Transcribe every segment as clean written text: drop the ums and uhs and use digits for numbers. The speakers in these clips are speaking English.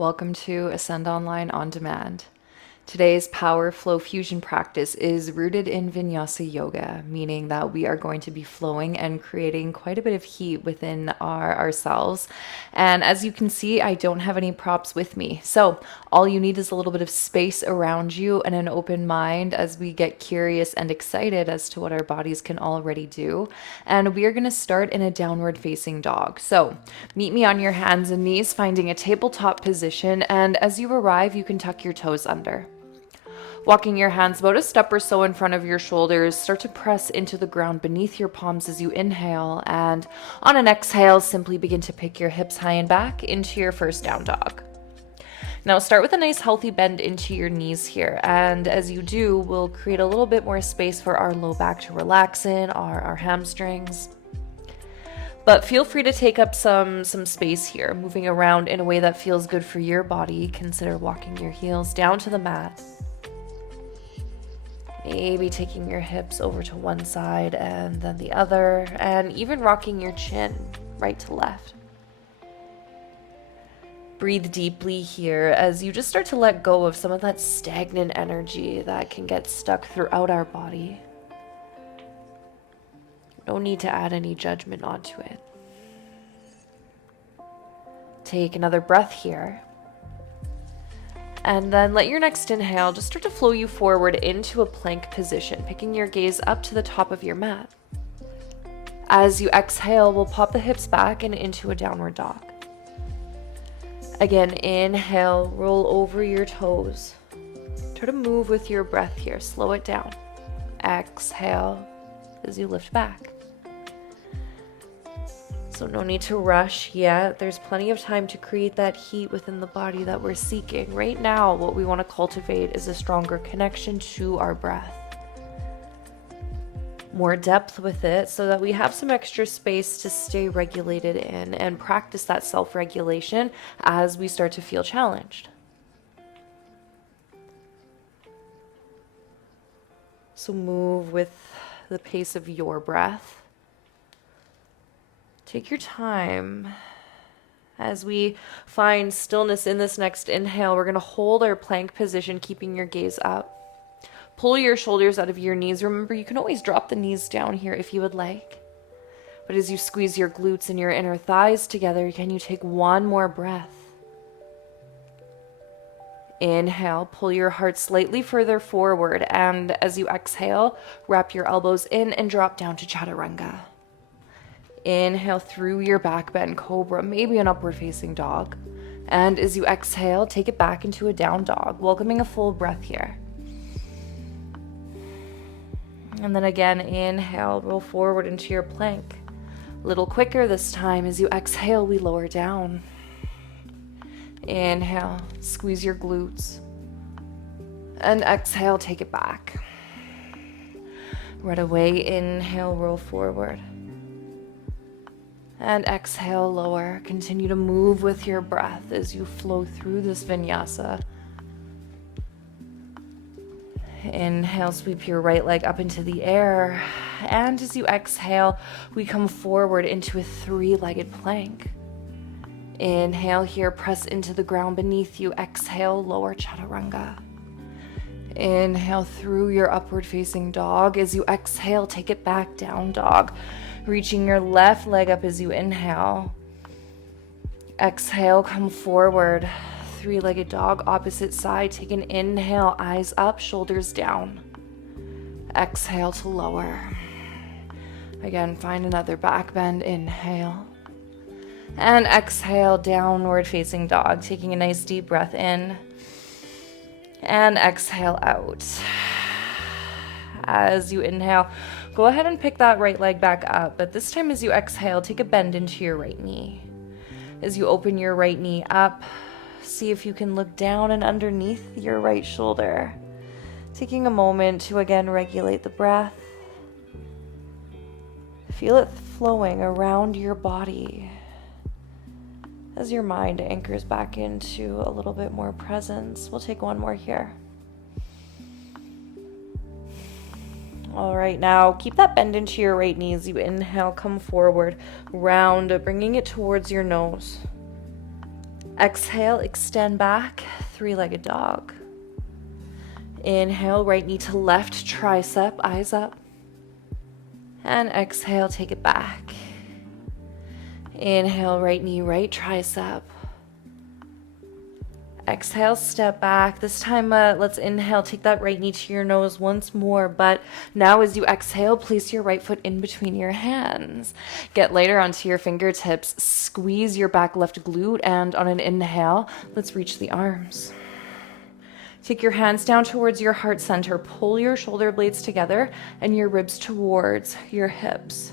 Welcome to Ascend Online On Demand. Today's Power Flow Fusion practice is rooted in Vinyasa Yoga, meaning that we are going to be flowing and creating quite a bit of heat within ourselves. And as you can see, I don't have any props with me. So all you need is a little bit of space around you and an open mind as we get curious and excited as to what our bodies can already do. And we are going to start in a downward facing dog. So meet me on your hands and knees, finding a tabletop position. And as you arrive, you can tuck your toes under. Walking your hands about a step or so in front of your shoulders, start to press into the ground beneath your palms as you inhale, and on an exhale, simply begin to pick your hips high and back into your first down dog. Now start with a nice healthy bend into your knees here, and as you do, we'll create a little bit more space for our low back to relax in, our hamstrings. But feel free to take up some space here, moving around in a way that feels good for your body. Consider walking your heels down to the mat. Maybe taking your hips over to one side and then the other, and even rocking your chin right to left. Breathe deeply here as you just start to let go of some of that stagnant energy that can get stuck throughout our body. No need to add any judgment onto it. Take another breath here. And then let your next inhale just start to flow you forward into a plank position, picking your gaze up to the top of your mat. As you exhale, we'll pop the hips back and into a downward dog. Again, inhale, roll over your toes. Try to move with your breath here, slow it down. Exhale as you lift back. So no need to rush yet. There's plenty of time to create that heat within the body that we're seeking. Right now, what we want to cultivate is a stronger connection to our breath. More depth with it so that we have some extra space to stay regulated in and practice that self-regulation as we start to feel challenged. So move with the pace of your breath. Take your time. As we find stillness in this next inhale, we're going to hold our plank position, keeping your gaze up. Pull your shoulders out of your knees. Remember, you can always drop the knees down here if you would like. But as you squeeze your glutes and your inner thighs together, can you take one more breath? Inhale, pull your heart slightly further forward. And as you exhale, wrap your elbows in and drop down to chaturanga. Inhale through your back bend, cobra, maybe an upward facing dog. And as you exhale, take it back into a down dog, welcoming a full breath here. And then again, inhale, roll forward into your plank. A little quicker this time. As you exhale, we lower down. Inhale, squeeze your glutes. And exhale, take it back. Right away, inhale, roll forward. And exhale, lower. Continue to move with your breath as you flow through this vinyasa. Inhale, sweep your right leg up into the air. And as you exhale, we come forward into a three-legged plank. Inhale here, press into the ground beneath you. Exhale, lower chaturanga. Inhale through your upward facing dog. As you exhale, take it back, down dog. Reaching your left leg up as you inhale. Exhale, come forward. Three-legged dog, opposite side. Take an inhale, eyes up, shoulders down. Exhale to lower. Again, find another back bend. Inhale. And exhale, downward facing dog. Taking a nice deep breath in. And exhale out. As you inhale, go ahead and pick that right leg back up, but this time as you exhale, take a bend into your right knee. As you open your right knee up, see if you can look down and underneath your right shoulder. Taking a moment to again regulate the breath. Feel it flowing around your body as your mind anchors back into a little bit more presence. We'll take one more here. All right, now keep that bend into your right knee as you inhale, come forward, round, bringing it towards your nose. Exhale, extend back, three-legged dog. Inhale, right knee to left tricep, eyes up. And exhale, take it back. Inhale, right knee, right tricep. Exhale, step back. This time, let's inhale, take that right knee to your nose once more. But now as you exhale, place your right foot in between your hands. Get lighter onto your fingertips. Squeeze your back left glute, and on an inhale, let's reach the arms. Take your hands down towards your heart center. Pull your shoulder blades together and your ribs towards your hips.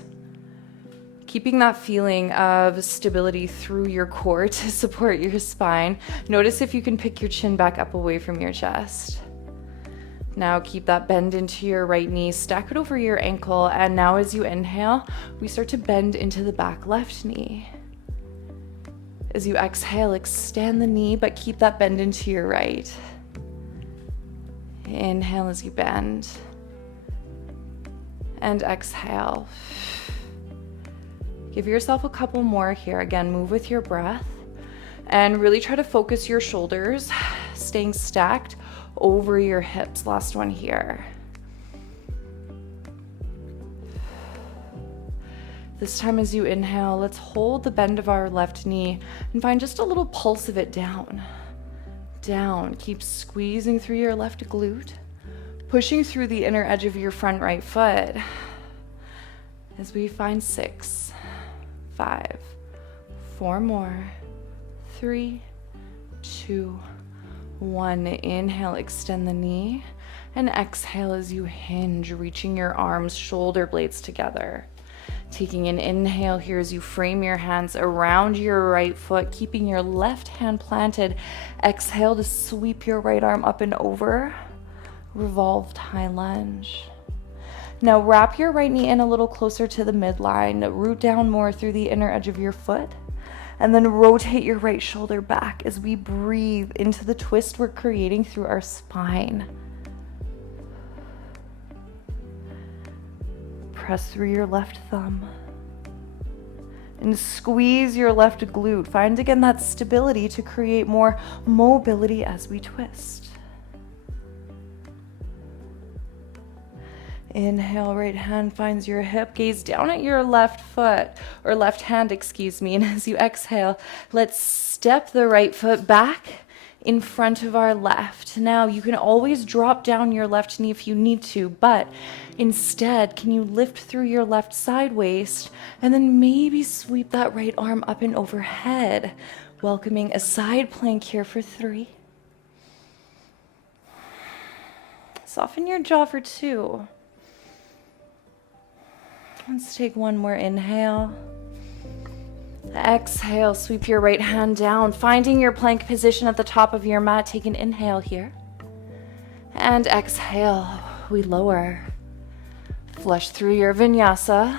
Keeping that feeling of stability through your core to support your spine. Notice if you can pick your chin back up away from your chest. Now keep that bend into your right knee, stack it over your ankle, and now as you inhale, we start to bend into the back left knee. As you exhale, extend the knee, but keep that bend into your right. Inhale as you bend. And exhale. Give yourself a couple more here. Again, move with your breath and really try to focus your shoulders, staying stacked over your hips. Last one here. This time as you inhale, let's hold the bend of our left knee and find just a little pulse of it down. Down. Keep squeezing through your left glute, pushing through the inner edge of your front right foot. As we find 6, 5, 4 more, 3, 2, 1. Inhale, extend the knee, and exhale as you hinge, reaching your arms, shoulder blades together. Taking an inhale here as you frame your hands around your right foot, keeping your left hand planted. Exhale to sweep your right arm up and over, revolved high lunge. Now wrap your right knee in a little closer to the midline, root down more through the inner edge of your foot, and then rotate your right shoulder back as we breathe into the twist we're creating through our spine. Press through your left thumb and squeeze your left glute. Find again that stability to create more mobility as we twist. Inhale, right hand finds your hip, gaze down at your left foot, or left hand, excuse me, and as you exhale, let's step the right foot back in front of our left. Now, you can always drop down your left knee if you need to, but instead, can you lift through your left side waist, and then maybe sweep that right arm up and overhead, welcoming a side plank here for 3. Soften your jaw for 2. Let's take one more inhale. Exhale, sweep your right hand down, finding your plank position at the top of your mat. Take an inhale here. And exhale, we lower. Flush through your vinyasa.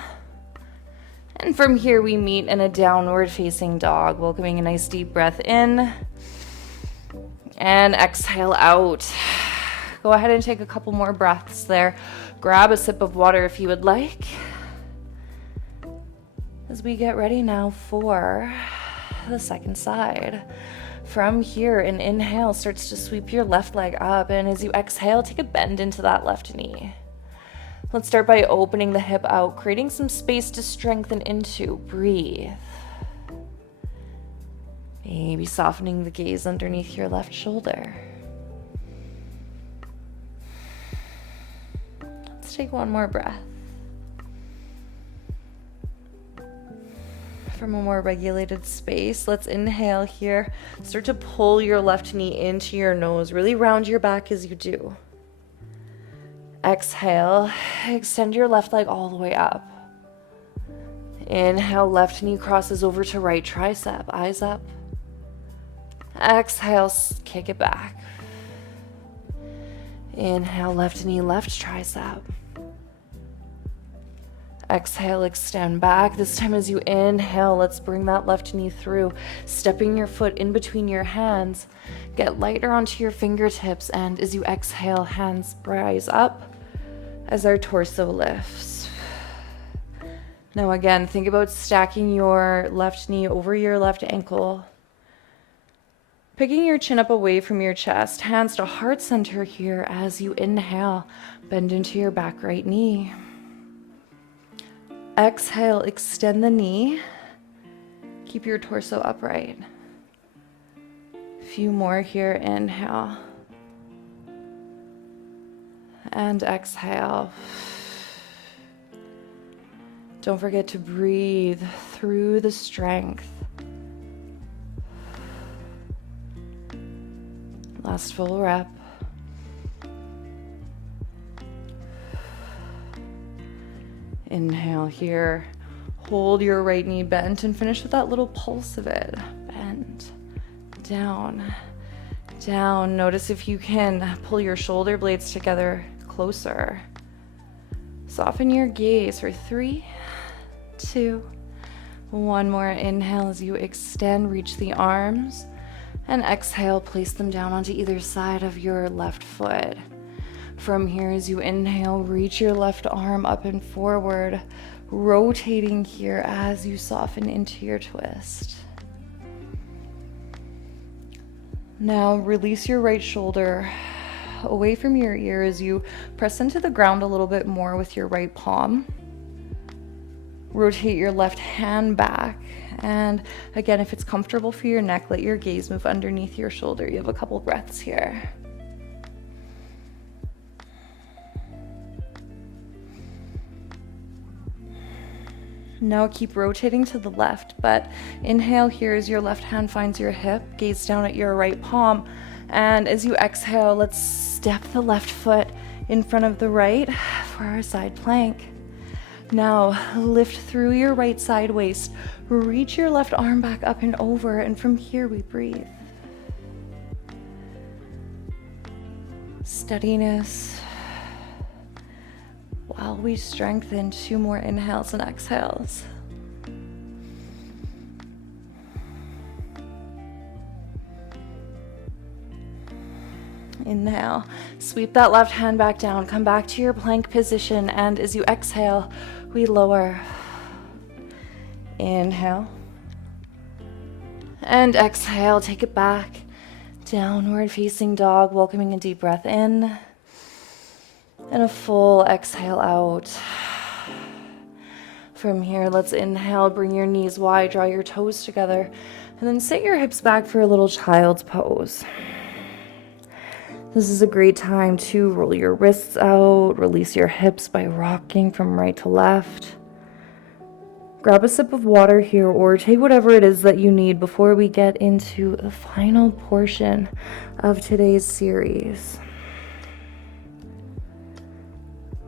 And from here we meet in a downward facing dog, welcoming a nice deep breath in. And exhale out. Go ahead and take a couple more breaths there. Grab a sip of water if you would like. As we get ready now for the second side. From here, an inhale starts to sweep your left leg up, and as you exhale, take a bend into that left knee. Let's start by opening the hip out, creating some space to strengthen into. Breathe. Maybe softening the gaze underneath your left shoulder. Let's take one more breath. From a more regulated space, let's inhale here. Start to pull your left knee into your nose. Really round your back as you do. Exhale, extend your left leg all the way up. Inhale, left knee crosses over to right tricep, eyes up. Exhale, kick it back. Inhale, left knee, left tricep. Exhale, extend back. This time as you inhale, let's bring that left knee through, stepping your foot in between your hands. Get lighter onto your fingertips, and as you exhale, hands rise up as our torso lifts. Now again, think about stacking your left knee over your left ankle. Picking your chin up away from your chest, hands to heart center here as you inhale, bend into your back right knee. Exhale, extend the knee. Keep your torso upright. A few more here, inhale. And exhale. Don't forget to breathe through the strength. Last full rep. Inhale here. Hold your right knee bent and finish with that little pulse of it. Bend, down, down. Notice if you can pull your shoulder blades together closer. Soften your gaze for 3, 2, 1 more. Inhale as you extend, reach the arms. And exhale, place them down onto either side of your left foot. From here, as you inhale, reach your left arm up and forward, rotating here as you soften into your twist. Now release your right shoulder away from your ear as you press into the ground a little bit more with your right palm. Rotate your left hand back. And again, if it's comfortable for your neck, let your gaze move underneath your shoulder. You have a couple breaths here. Now keep rotating to the left, but inhale here as your left hand finds your hip, gaze down at your right palm. And as you exhale, let's step the left foot in front of the right for our side plank. Now lift through your right side waist, reach your left arm back up and over, and from here we breathe. Steadiness while we strengthen. 2 more inhales and exhales. Inhale, sweep that left hand back down, come back to your plank position, and as you exhale, we lower. Inhale. And exhale, take it back. Downward facing dog, welcoming a deep breath in. And a full exhale out. From here, let's inhale, bring your knees wide, draw your toes together, and then sit your hips back for a little child's pose. This is a great time to roll your wrists out, release your hips by rocking from right to left. Grab a sip of water here or take whatever it is that you need before we get into the final portion of today's series.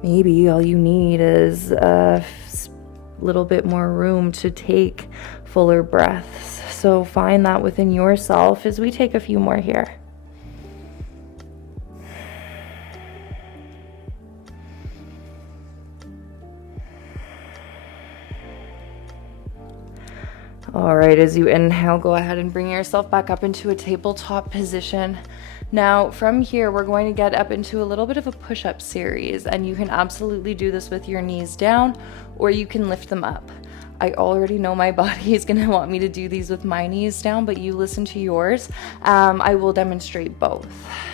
Maybe all you need is a little bit more room to take fuller breaths. So find that within yourself as we take a few more here. All right, as you inhale, go ahead and bring yourself back up into a tabletop position. Now, from here, we're going to get up into a little bit of a push-up series, and you can absolutely do this with your knees down, or you can lift them up. I already know my body is gonna want me to do these with my knees down, but you listen to yours. I will demonstrate both.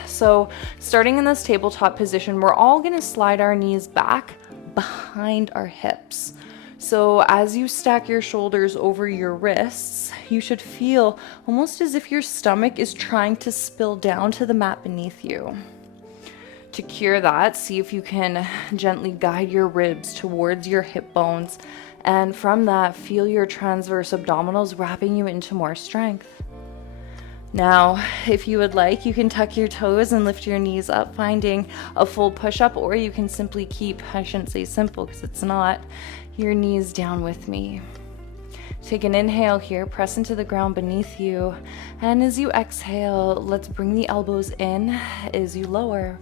So, starting in this tabletop position, we're all gonna slide our knees back behind our hips. So as you stack your shoulders over your wrists, you should feel almost as if your stomach is trying to spill down to the mat beneath you. To cure that, see if you can gently guide your ribs towards your hip bones, and from that, feel your transverse abdominals wrapping you into more strength. Now, if you would like, you can tuck your toes and lift your knees up, finding a full push-up, or you can simply keep, I shouldn't say simple because it's not, your knees down with me. Take an inhale here, press into the ground beneath you, and as you exhale, let's bring the elbows in as you lower.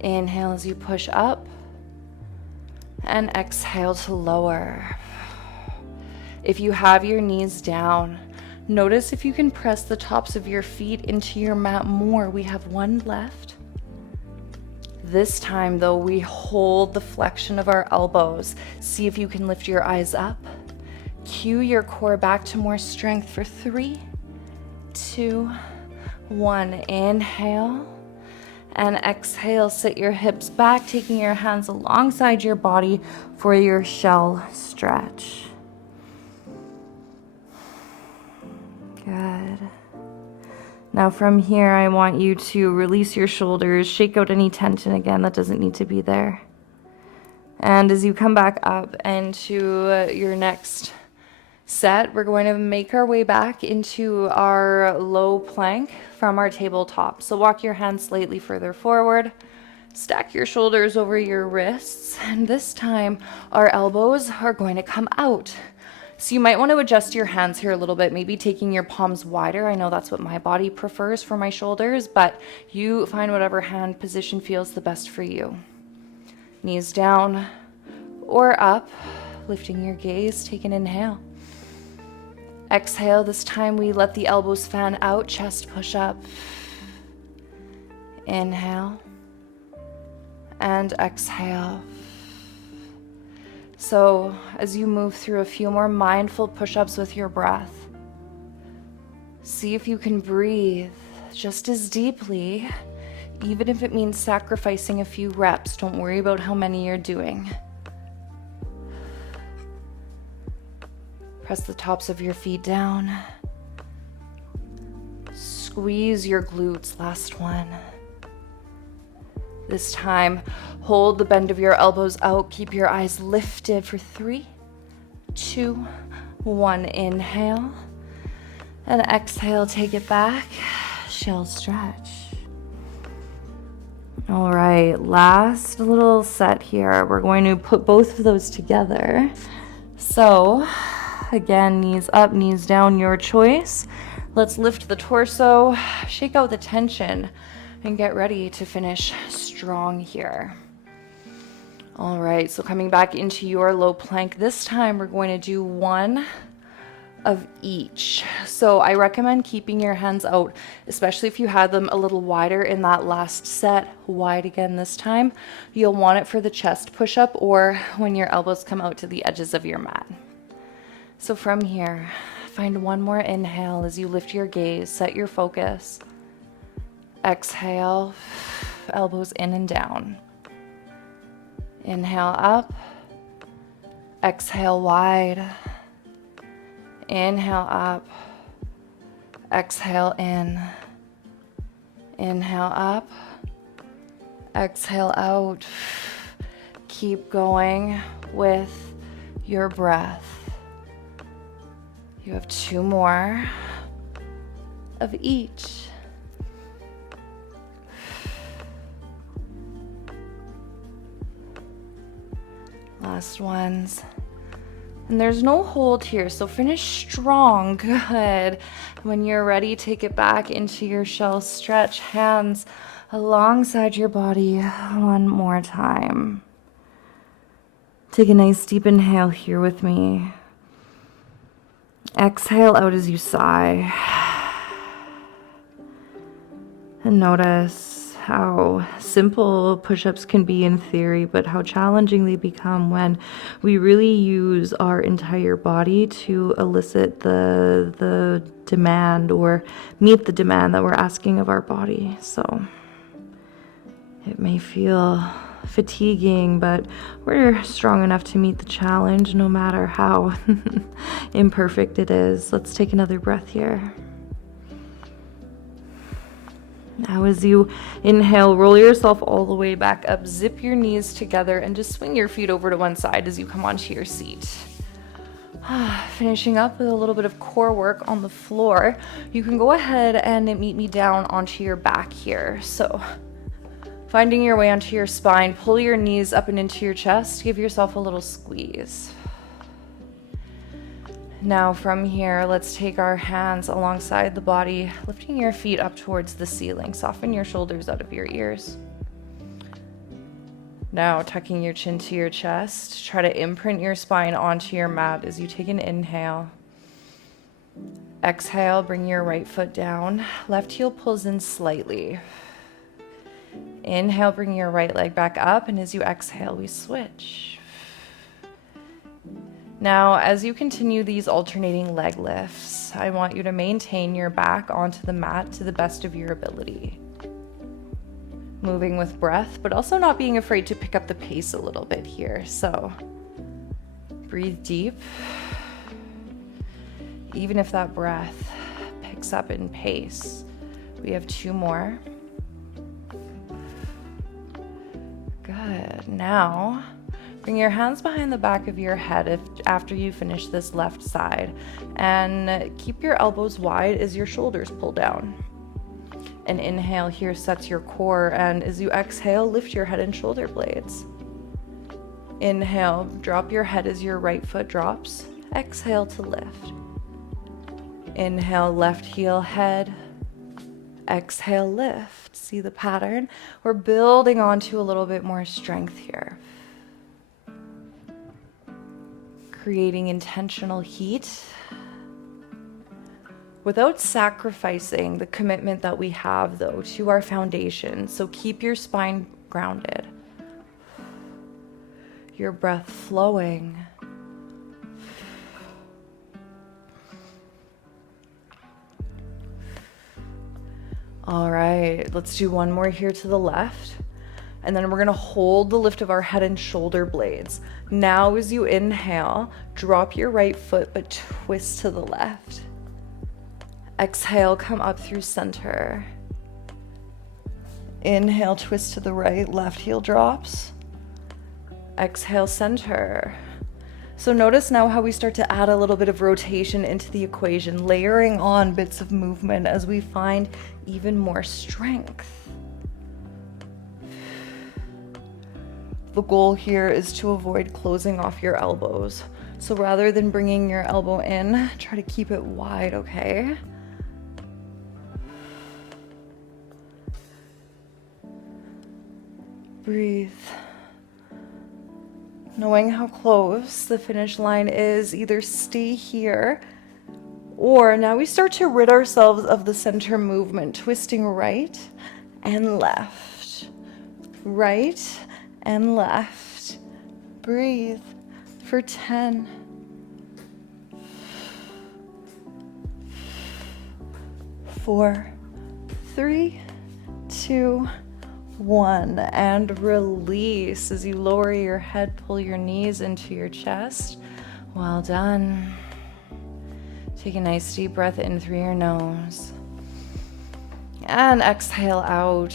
Inhale as you push up, and exhale to lower. If you have your knees down, notice if you can press the tops of your feet into your mat more. We have one left. This time though, we hold the flexion of our elbows. See if you can lift your eyes up. Cue your core back to more strength for 3, 2, 1. Inhale and exhale. Sit your hips back, taking your hands alongside your body for your shell stretch. Good. Now from here, I want you to release your shoulders, shake out any tension again that doesn't need to be there. And as you come back up into your next set, we're going to make our way back into our low plank from our tabletop. So walk your hands slightly further forward, stack your shoulders over your wrists, and this time our elbows are going to come out. So you might want to adjust your hands here a little bit, maybe taking your palms wider. I know that's what my body prefers for my shoulders, but you find whatever hand position feels the best for you. Knees down or up, lifting your gaze, take an inhale. Exhale, this time we let the elbows fan out, chest push up. Inhale and exhale. So as you move through a few more mindful push-ups with your breath, see if you can breathe just as deeply, even if it means sacrificing a few reps. Don't worry about how many you're doing. Press the tops of your feet down. Squeeze your glutes, last one. This time, hold the bend of your elbows out. Keep your eyes lifted for 3, 2, 1. Inhale. And exhale, take it back. Shell stretch. All right, last little set here. We're going to put both of those together. So, again, knees up, knees down, your choice. Let's lift the torso, shake out the tension, and get ready to finish strong here. All right, so coming back into your low plank, this time we're going to do one of each. So I recommend keeping your hands out, especially if you had them a little wider in that last set, wide again this time. You'll want it for the chest push-up or when your elbows come out to the edges of your mat. So from here, find one more inhale as you lift your gaze, set your focus. Exhale, elbows in and down. Inhale up, exhale wide. Inhale up, exhale in. Inhale up, exhale out. Keep going with your breath. You have 2 more of each. Last ones. And there's no hold here, so finish strong. Good. When you're ready, take it back into your shell stretch. Hands alongside your body one more time. Take a nice deep inhale here with me. Exhale out as you sigh. And notice how simple push-ups can be in theory, but how challenging they become when we really use our entire body to elicit the demand or meet the demand that we're asking of our body. So it may feel fatiguing, but we're strong enough to meet the challenge no matter how imperfect it is. Let's take another breath here. Now as you inhale, roll yourself all the way back up, zip your knees together, and just swing your feet over to one side as you come onto your seat. Finishing up with a little bit of core work on the floor. You can go ahead and meet me down onto your back here. So finding your way onto your spine, pull your knees up and into your chest, give yourself a little squeeze. Now from here, let's take our hands alongside the body, lifting your feet up towards the ceiling. Soften your shoulders out of your ears. Now tucking your chin to your chest, try to imprint your spine onto your mat as you take an inhale. Exhale, bring your right foot down. Left heel pulls in slightly. Inhale, bring your right leg back up, and as you exhale, we switch. Now, as you continue these alternating leg lifts, I want you to maintain your back onto the mat to the best of your ability. Moving with breath, but also not being afraid to pick up the pace a little bit here. So breathe deep. Even if that breath picks up in pace, we have 2 more. Good. Now, bring your hands behind the back of your head after you finish this left side, and keep your elbows wide as your shoulders pull down. An inhale here sets your core, and as you exhale, lift your head and shoulder blades. Inhale, drop your head as your right foot drops. Exhale to lift. Inhale, left heel, head. Exhale, lift. See the pattern? We're building onto a little bit more strength here. Creating intentional heat without sacrificing the commitment that we have, though, to our foundation. So keep your spine grounded, your breath flowing. All right, let's do one more here to the left. And then we're gonna hold the lift of our head and shoulder blades. Now, as you inhale, drop your right foot, but twist to the left. Exhale, come up through center. Inhale, twist to the right, left heel drops. Exhale, center. So notice now how we start to add a little bit of rotation into the equation, layering on bits of movement as we find even more strength. The goal here is to avoid closing off your elbows. So rather than bringing your elbow in, try to keep it wide, okay? Breathe. Knowing how close the finish line is, either stay here, or now we start to rid ourselves of the center movement, twisting right and left, right and left. Breathe for 10. 4, 3, 2, 1, and release. As you lower your head, pull your knees into your chest. Well done. Take a nice deep breath in through your nose. And exhale out.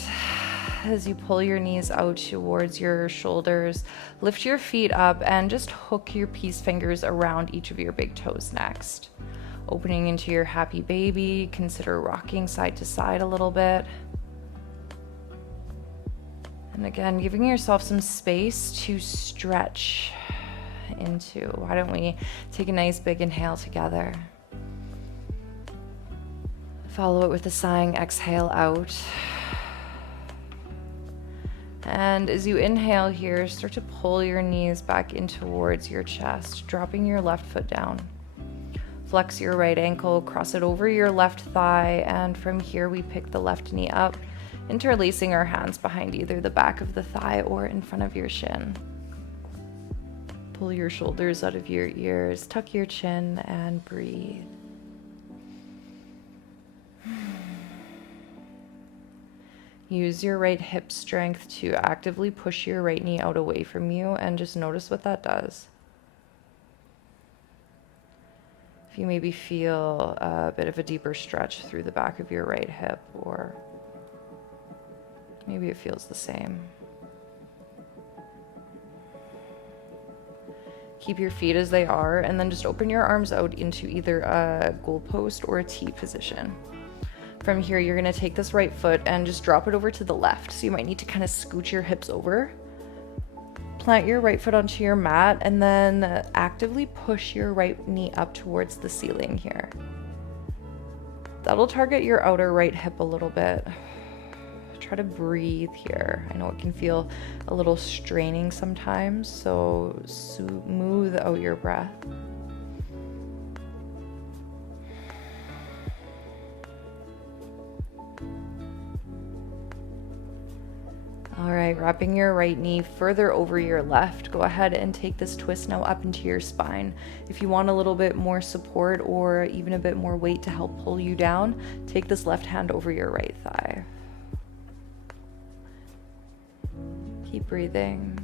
As you pull your knees out towards your shoulders, lift your feet up and just hook your peace fingers around each of your big toes next. Opening into your happy baby, consider rocking side to side a little bit. And again, giving yourself some space to stretch into. Why don't we take a nice big inhale together? Follow it with a sighing exhale out. And as you inhale here, start to pull your knees back in towards your chest, dropping your left foot down. Flex your right ankle, cross it over your left thigh, and from here we pick the left knee up, interlacing our hands behind either the back of the thigh or in front of your shin. Pull your shoulders out of your ears, tuck your chin, and breathe. Use your right hip strength to actively push your right knee out away from you, and just notice what that does. If you maybe feel a bit of a deeper stretch through the back of your right hip, or maybe it feels the same. Keep your feet as they are, and then just open your arms out into either a goalpost or a T position. From here, you're gonna take this right foot and just drop it over to the left. So you might need to kind of scooch your hips over. Plant your right foot onto your mat, and then actively push your right knee up towards the ceiling here. That'll target your outer right hip a little bit. Try to breathe here. I know it can feel a little straining sometimes, so smooth out your breath. All right, wrapping your right knee further over your left. Go ahead and take this twist now up into your spine. If you want a little bit more support or even a bit more weight to help pull you down, take this left hand over your right thigh. Keep breathing.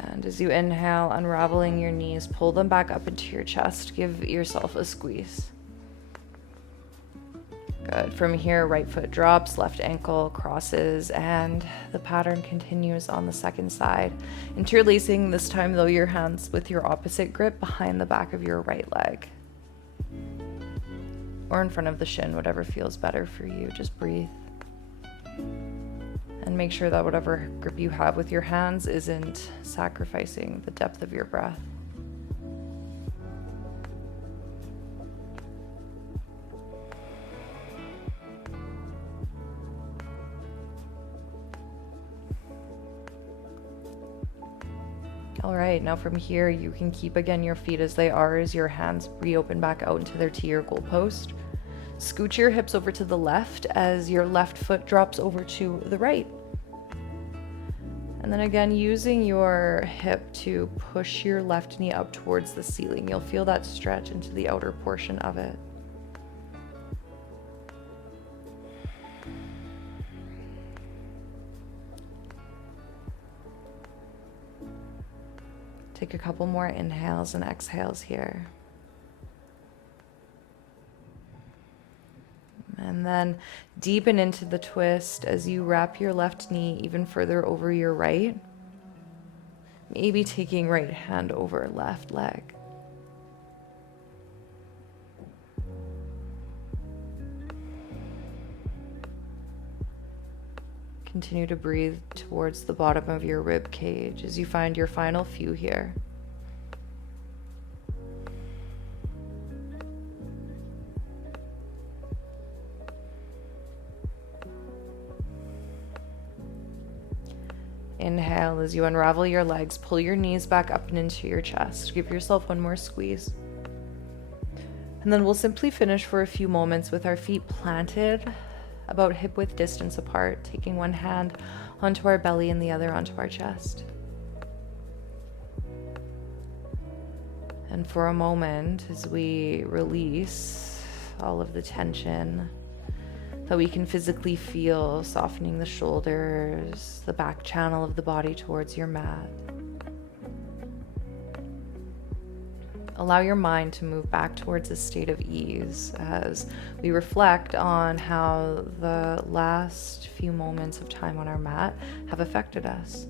And as you inhale, unraveling your knees, pull them back up into your chest. Give yourself a squeeze. Good. From here, right foot drops, left ankle crosses, and the pattern continues on the second side. Interlacing this time, though, your hands with your opposite grip behind the back of your right leg. Or in front of the shin, whatever feels better for you. Just breathe. And make sure that whatever grip you have with your hands isn't sacrificing the depth of your breath. All right, now from here, you can keep again your feet as they are as your hands reopen back out into their tier goalpost. Scooch your hips over to the left as your left foot drops over to the right. And then again, using your hip to push your left knee up towards the ceiling. You'll feel that stretch into the outer portion of it. Take a couple more inhales and exhales here. And then deepen into the twist as you wrap your left knee even further over your right. Maybe taking right hand over left leg. Continue to breathe towards the bottom of your rib cage as you find your final few here. Inhale as you unravel your legs, pull your knees back up and into your chest. Give yourself one more squeeze. And then we'll simply finish for a few moments with our feet planted about hip width distance apart, taking one hand onto our belly and the other onto our chest. And for a moment, as we release all of the tension that we can physically feel, softening the shoulders, the back channel of the body towards your mat. Allow your mind to move back towards a state of ease as we reflect on how the last few moments of time on our mat have affected us.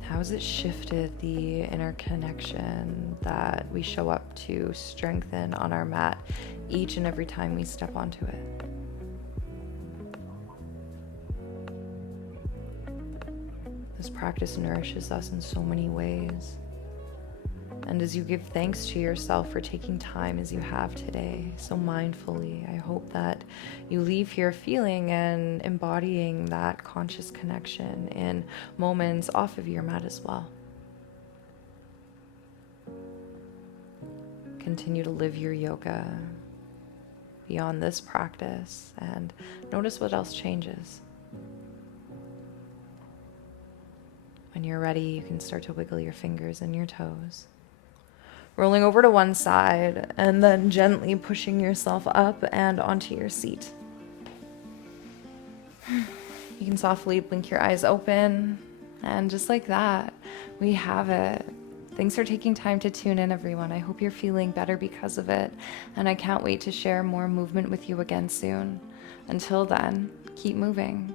How has it shifted the inner connection that we show up to strengthen on our mat each and every time we step onto it? This practice nourishes us in so many ways. And as you give thanks to yourself for taking time as you have today, so mindfully, I hope that you leave here feeling and embodying that conscious connection in moments off of your mat as well. Continue to live your yoga beyond this practice and notice what else changes. When you're ready, you can start to wiggle your fingers and your toes. Rolling over to one side and then gently pushing yourself up and onto your seat. You can softly blink your eyes open, and just like that, we have it. Thanks for taking time to tune in, everyone. I hope you're feeling better because of it, and I can't wait to share more movement with you again soon. Until then, keep moving.